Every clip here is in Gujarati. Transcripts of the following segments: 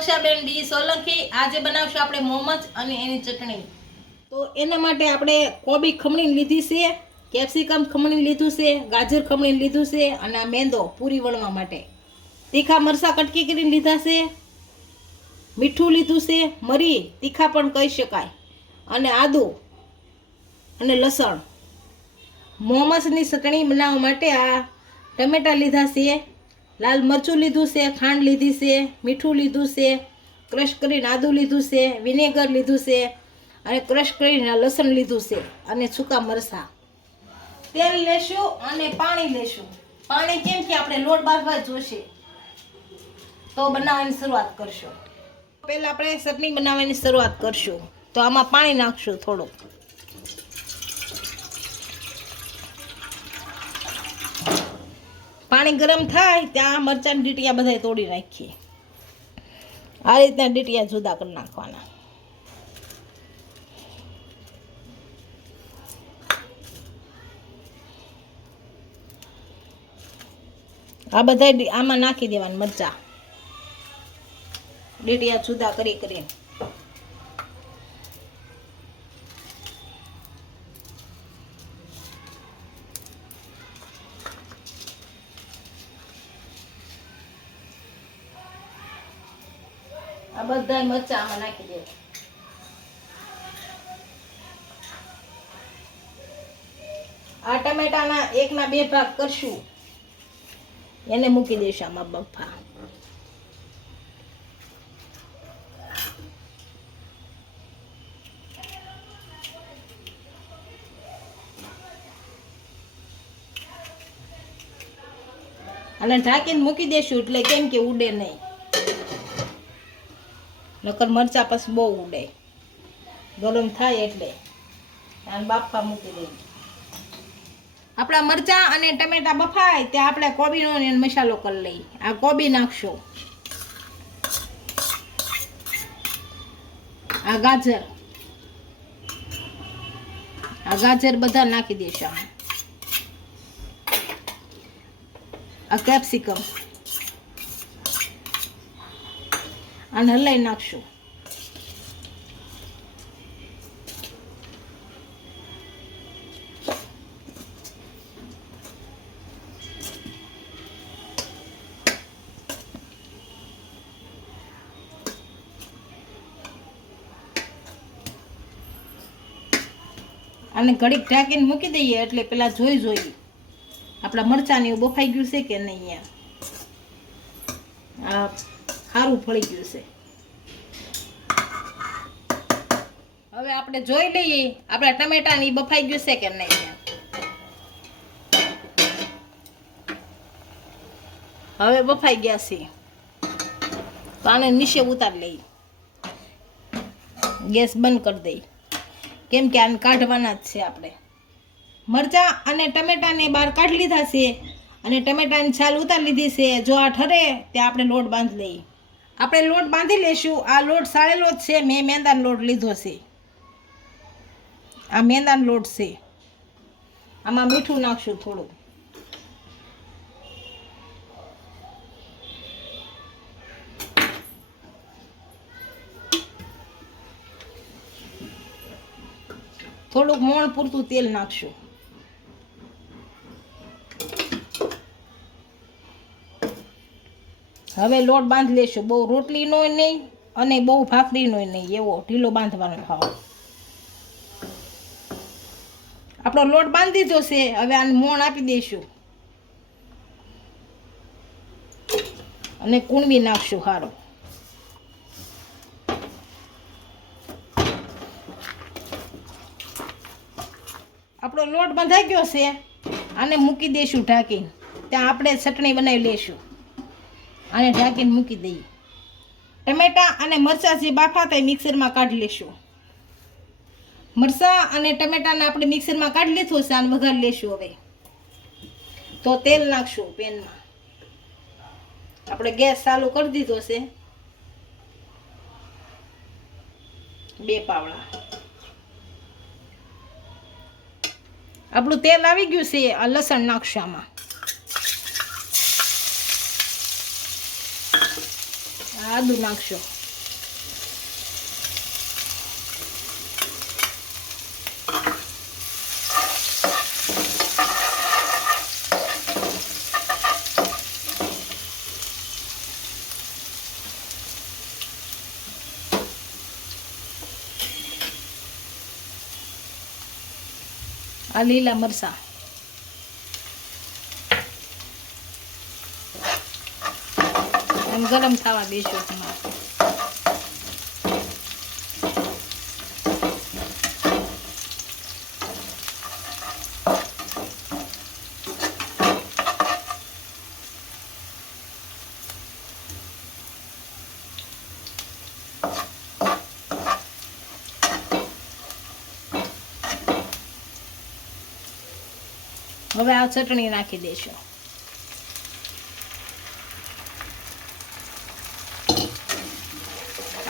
દક્ષાબેન ડી સોલંકી। આજે બનાવશું આપણે મોમોસ અને એની ચટણી। તો એના માટે આપણે કોબી ખમણીને લીધી છે, કેપ્સિકમ ખમણીને લીધું છે, ગાજર ખમણીને લીધું છે અને આ મેંદો પૂરી વણવા માટે, તીખા મરચાં કટકી કરીને લીધા છે, મીઠું લીધું છે, મરી તીખા પણ કહી શકાય, અને આદુ અને લસણ। મોમસની ચટણી બનાવવા માટે આ ટમેટા લીધા છે, લાલ મરચું લીધું છે, ખાંડ લીધી છે, મીઠું લીધું છે, ક્રશ કરીને આદુ લીધું છે, વિનેગર લીધું છે અને ક્રશ કરીને લસણ લીધું છે અને સૂકા મરચાં। તેલ લેશું અને પાણી લેશું। પાણી કેમ કે આપણે લોટ બાંધવા જોશે, તો બનાવવાની શરૂઆત કરશું। પહેલાં આપણે ચટણી બનાવવાની શરૂઆત કરશું। તો આમાં પાણી નાખશું થોડુંક। પાણી ગરમ થાય ત્યાં મરચાંની ડીટીયા બધા તોડી નાખીએ। આ રીતના ડીટીયા જુદા કરી નાખવાના। આ બધા આમાં નાખી દેવાના મરચાં, ડીટીયા જુદા કરી કરીને। આ બધા મરચાં આમાં નાખી દેવા। આ ટમેટાના 1/2 ભાગ કરશું, એને મૂકી દઈશું આમાં બફા। અને ઢાંકીને મૂકી દેશું, એટલે કેમ કે ઉડે નહીં, નકર મરચાં પછી બહુ ઉડે। ગરમ થાય એટલે અને બાફા મૂકી દઈએ। આપણા મરચાં અને ટમેટા બફાય ત્યાં આપણે કોબીનો મસાલો કરી લઈએ। આ કોબી નાખશો, આ ગાજર બધા નાખી દેશું। આ કેપ્સિકમ અને હલાઈ નાખશું। અને ઘડીક ઢાંકીને મૂકી દઈએ, એટલે પેલા જોઈએ આપણા મરચાં ને એવું બફાઈ ગયું છે કે નહીં। આ સારું ફળી ગયું છે। હવે આપણે જોઈ લઈએ આપણા ટમેટા ને બફાઈ ગયું છે કે નહીં। હવે બફાઈ ગયા છે, તો આને નીચે ઉતારી લઈએ, ગેસ બંધ કરી દઈએ, કેમ કે આને કાઢવાના જ છે આપણે। મરચાં અને ટમેટાને બહાર કાઢી લીધા છે અને ટમેટાની છાલ ઉતારી લીધી છે। જો આ ઠરે ત્યાં આપણે લોટ બાંધી લઈએ। આપણે લોટ બાંધી લઈશું। આ લોટ સાળેલો જ છે, મેં મેંદાનો લોટ લીધો છે। આ મેંદાનો લોટ છે। આમાં મીઠું નાખશું થોડું, થોડુંક મોણ પૂરતું તેલ નાખશું। હવે લોટ બાંધી લેશું। બહુ રોટલીનો નહીં અને બહુ ભાખરીનો નહીં, એવો ઢીલો બાંધવાનો ખાવ। આપણો લોટ બાંધી દીધો છે। હવે આને મોણ આપી દઈશું અને કૂણવી નાખશું સારું। આપણો લોટ બંધાઈ ગયો છે, આને મૂકી દઈશું ઢાંકીને। ત્યાં આપણે ચટણી બનાવી લઈશું, આને ઢાંકીને મૂકી દઈએ। ટમેટા અને મરચાં જે બાફા હતા એ મિક્સરમાં કાઢી લઈશું। મરચાં અને ટમેટાને આપણે મિક્સરમાં કાઢી લીધું છે, આને વઘારી લઈશું। હવે તો તેલ નાખશું પેનમાં। આપણે ગેસ ચાલુ કરી દીધો છે, 2 પાવડા। આપણું તેલ આવી ગયું છે। આ લસણ નાખશું આમાં, આદુ નાખશો. આ લીલા મરચાં, એમ ગરમ થવા દેશું. હવે આ ચટણી નાખી દેશું.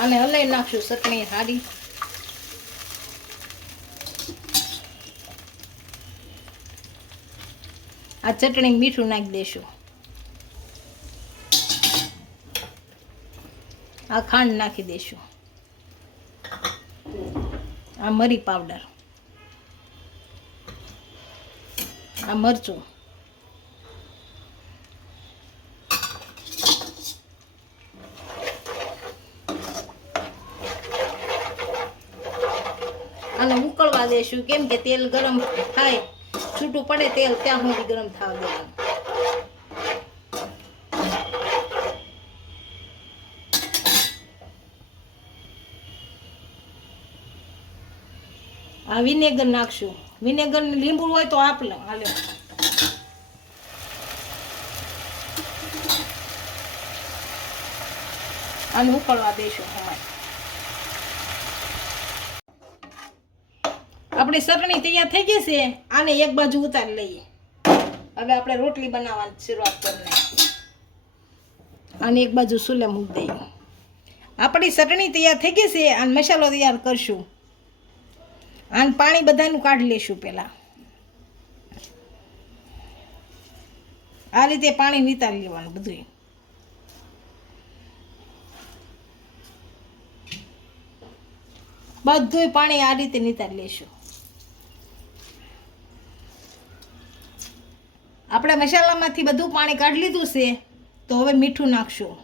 અને હલાઈ નાખશું ચટણી હારી. આ ચટણી મીઠું નાખી દેશું. આ ખાંડ નાખી દેશું. આ મરી પાવડર, આ મરચું, અને ઉકળવા દેશું. કેમ કે તેલ ગરમ થાય, છૂટું પડે તેલ ત્યાં સુધી ગરમ થવા દેવાનું. આ વિનેગર નાખશું. વિનેગર ને લીંબુ હોય તો આપલો હાલે. આને ઉકળવા દેશું. આપણી ચટણી તૈયાર થઈ ગઈ છે. આને એક બાજુ ઉતારી લઈએ. હવે આપણે રોટલી બનાવવાની શરૂઆત કરી નાખીએ. આને એક બાજુ ચૂલે મૂકી દઈએ. આપણી ચટણી તૈયાર થઈ ગઈ છે. આને મસાલો તૈયાર કરશું. આને પાણી બધાનું કાઢી લેશું. પહેલાં આ રીતે પાણી નિતારી લેવાનું બધું. બધું પાણી આ રીતે નિતારી લેશું. આપણે મસાલામાંથી બધું પાણી કાઢી લીધું છે. તો હવે મીઠું નાખશું.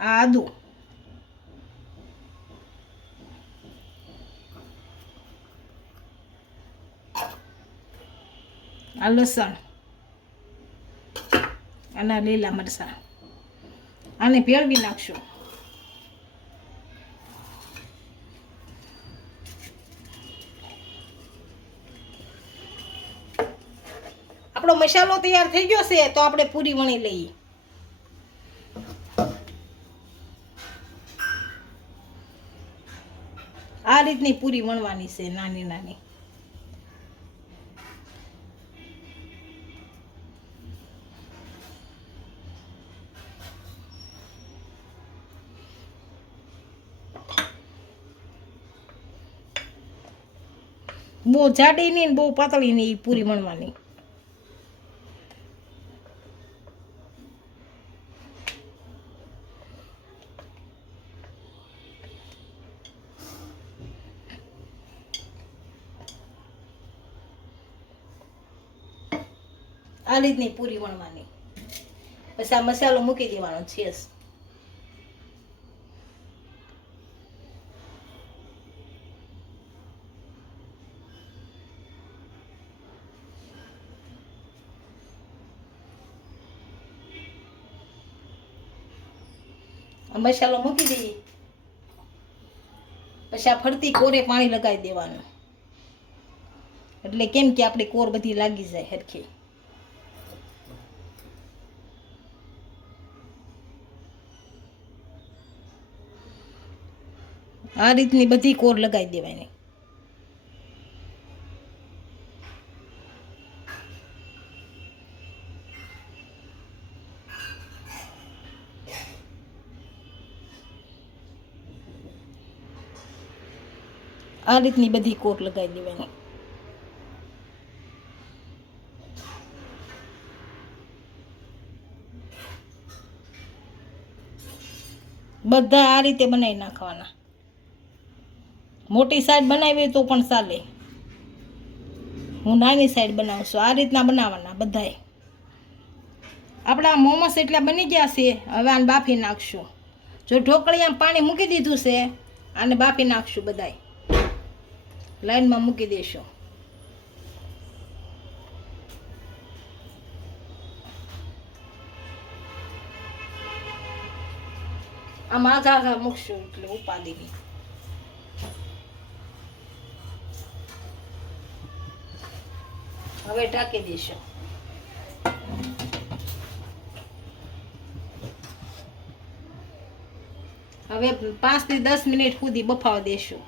આ આદુ, આ લસણ અને લીલા મરચાં. આને ભેળવી નાખશું. આપણો મસાલો તૈયાર થઈ ગયો છે. તો આપણે પૂરી વણી લઈએ. આ રીતની પૂરી વણવાની છે, નાની નાની. બહુ જાડી નહીં, બહુ પાતળી નહીં, પૂરી વણવાની. આ રીતની પૂરી વણવાની. પછી આ મસાલો મૂકી દેવાનો છે. મસાલો મૂકી દઈએ. પછી આ ફરતી કોરે પાણી લગાવી દેવાનું. એટલે કેમ કે આપણી કોર બધી લાગી જાય હરખી. આ રીતની બધી કોર લગાવી દેવાની. આ રીતની બધી કોર લગાવી દેવાની. બધા આ રીતે બનાવી નાખવાના. મોટી સાઈડ બનાવી તો પણ ચાલે, હું નાની સાઈડ બનાવું છું. આ રીતના બનાવવાના બધાય. આપણા મોમોસ એટલા બની ગયા છે. હવે આને બાફી નાખશું. જો ઢોકળીમાં પાણી મૂકી દીધું છે, આને બાફી નાખશું. બધાય લાઈનમાં મૂકી દઈશું. આમ આઘા મૂકશું એટલે ઉપાડી નહીં. હવે ઢાંકી દઈશું. હવે 5 થી 10 મિનિટ સુધી બફાવા દેશું.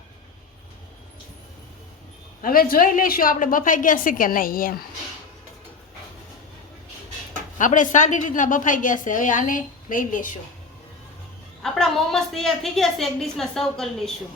હવે જોઈ લઈશું આપણે બફાઈ ગયા છે કે નહીં એમ. આપણે સારી રીતના બફાઈ ગયા છે. હવે આને લઈ લઈશું. આપણા મોમોસ તૈયાર થઈ ગયા છે. એક ડીશમાં સર્વ કરી લઈશું.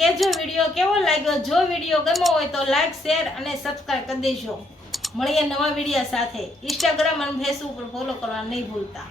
કહેજો વિડીયો કેવો લાગ્યો. જો વિડીયો ગમ્યો હોય તો લાઈક, શેર અને સબસ્ક્રાઇબ કરી દેજો. મળીએ નવા વિડીયો સાથે. ઇન્સ્ટાગ્રામ અને ફેસબુક પર ફોલો કરવા નહીં ભૂલતા.